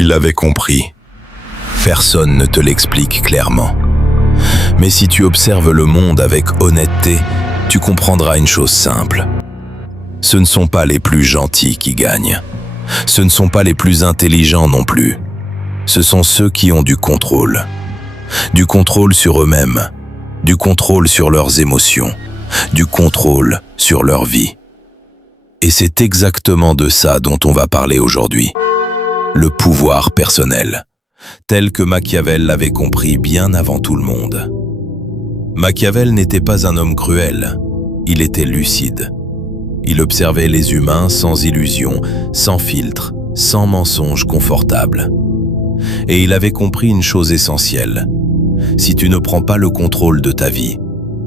Il l'avait compris. Personne ne te l'explique clairement. Mais si tu observes le monde avec honnêteté, tu comprendras une chose simple. Ce ne sont pas les plus gentils qui gagnent. Ce ne sont pas les plus intelligents non plus. Ce sont ceux qui ont du contrôle. Du contrôle sur eux-mêmes, du contrôle sur leurs émotions, du contrôle sur leur vie. Et c'est exactement de ça dont on va parler aujourd'hui. Le pouvoir personnel, tel que Machiavel l'avait compris bien avant tout le monde. Machiavel n'était pas un homme cruel, il était lucide. Il observait les humains sans illusion, sans filtre, sans mensonge confortable. Et il avait compris une chose essentielle. Si tu ne prends pas le contrôle de ta vie,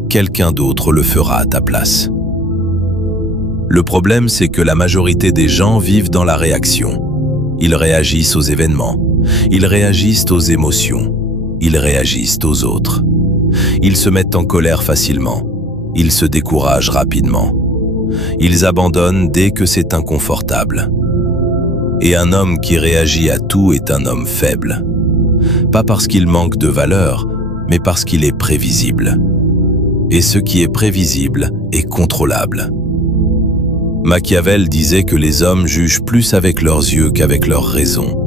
quelqu'un d'autre le fera à ta place. Le problème, c'est que la majorité des gens vivent dans la réaction. Ils réagissent aux événements, ils réagissent aux émotions, ils réagissent aux autres. Ils se mettent en colère facilement, ils se découragent rapidement. Ils abandonnent dès que c'est inconfortable. Et un homme qui réagit à tout est un homme faible. Pas parce qu'il manque de valeur, mais parce qu'il est prévisible. Et ce qui est prévisible est contrôlable. Machiavel disait que les hommes jugent plus avec leurs yeux qu'avec leur raison.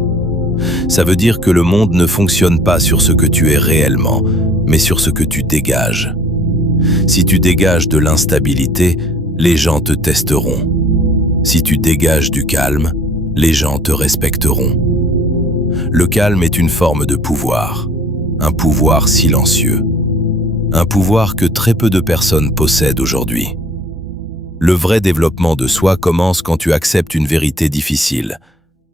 Ça veut dire que le monde ne fonctionne pas sur ce que tu es réellement, mais sur ce que tu dégages. Si tu dégages de l'instabilité, les gens te testeront. Si tu dégages du calme, les gens te respecteront. Le calme est une forme de pouvoir, un pouvoir silencieux, un pouvoir que très peu de personnes possèdent aujourd'hui. Le vrai développement de soi commence quand tu acceptes une vérité difficile.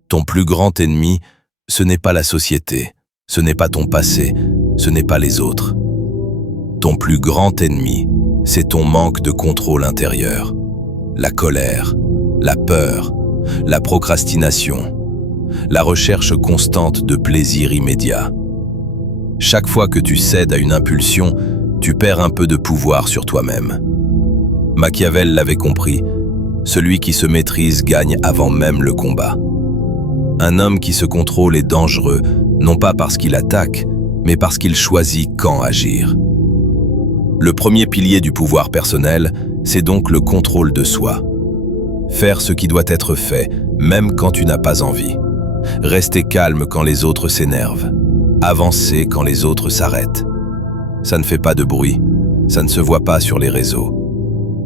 Ton plus grand ennemi, ce n'est pas la société, ce n'est pas ton passé, ce n'est pas les autres. Ton plus grand ennemi, c'est ton manque de contrôle intérieur. La colère, la peur, la procrastination, la recherche constante de plaisir immédiat. Chaque fois que tu cèdes à une impulsion, tu perds un peu de pouvoir sur toi-même. Machiavel l'avait compris, celui qui se maîtrise gagne avant même le combat. Un homme qui se contrôle est dangereux, non pas parce qu'il attaque, mais parce qu'il choisit quand agir. Le premier pilier du pouvoir personnel, c'est donc le contrôle de soi. Faire ce qui doit être fait, même quand tu n'as pas envie. Rester calme quand les autres s'énervent. Avancer quand les autres s'arrêtent. Ça ne fait pas de bruit, ça ne se voit pas sur les réseaux.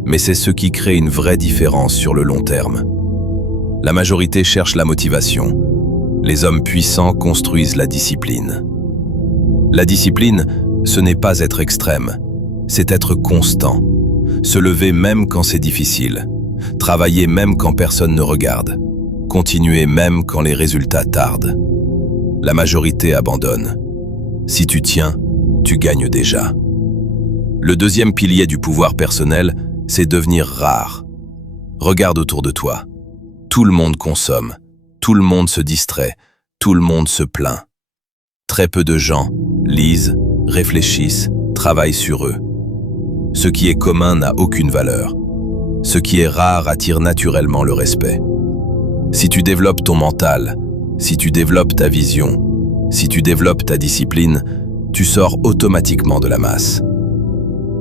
Mais c'est ce qui crée une vraie différence sur le long terme. La majorité cherche la motivation. Les hommes puissants construisent la discipline. La discipline, ce n'est pas être extrême, c'est être constant. Se lever même quand c'est difficile. Travailler même quand personne ne regarde. Continuer même quand les résultats tardent. La majorité abandonne. Si tu tiens, tu gagnes déjà. Le deuxième pilier du pouvoir personnel, c'est devenir rare. Regarde autour de toi. Tout le monde consomme, tout le monde se distrait, tout le monde se plaint. Très peu de gens lisent, réfléchissent, travaillent sur eux. Ce qui est commun n'a aucune valeur. Ce qui est rare attire naturellement le respect. Si tu développes ton mental, si tu développes ta vision, si tu développes ta discipline, tu sors automatiquement de la masse.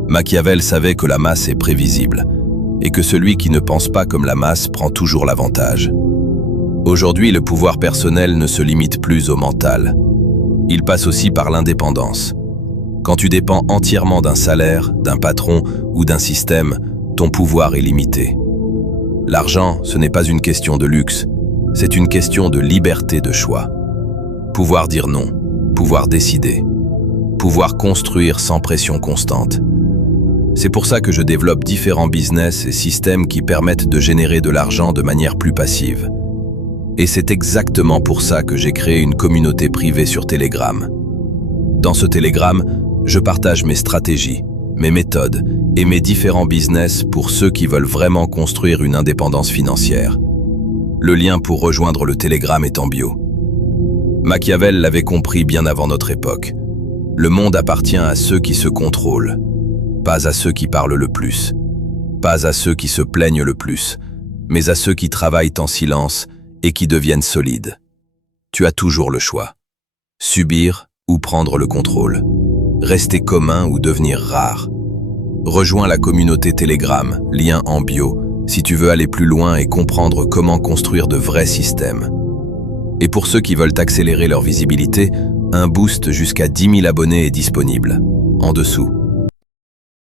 Machiavel savait que la masse est prévisible et que celui qui ne pense pas comme la masse prend toujours l'avantage. Aujourd'hui, le pouvoir personnel ne se limite plus au mental. Il passe aussi par l'indépendance. Quand tu dépends entièrement d'un salaire, d'un patron ou d'un système, ton pouvoir est limité. L'argent, ce n'est pas une question de luxe, c'est une question de liberté de choix. Pouvoir dire non, pouvoir décider, pouvoir construire sans pression constante. C'est pour ça que je développe différents business et systèmes qui permettent de générer de l'argent de manière plus passive. Et c'est exactement pour ça que j'ai créé une communauté privée sur Telegram. Dans ce Telegram, je partage mes stratégies, mes méthodes et mes différents business pour ceux qui veulent vraiment construire une indépendance financière. Le lien pour rejoindre le Telegram est en bio. Machiavel l'avait compris bien avant notre époque. Le monde appartient à ceux qui se contrôlent, pas à ceux qui parlent le plus, pas à ceux qui se plaignent le plus, mais à ceux qui travaillent en silence et qui deviennent solides. tu as toujours le choix. Subir ou prendre le contrôle. Rester commun ou devenir rare. Rejoins la communauté Telegram, lien en bio, si tu veux aller plus loin et comprendre comment construire de vrais systèmes. Et pour ceux qui veulent accélérer leur visibilité, un boost jusqu'à 10 000 abonnés est disponible, en dessous.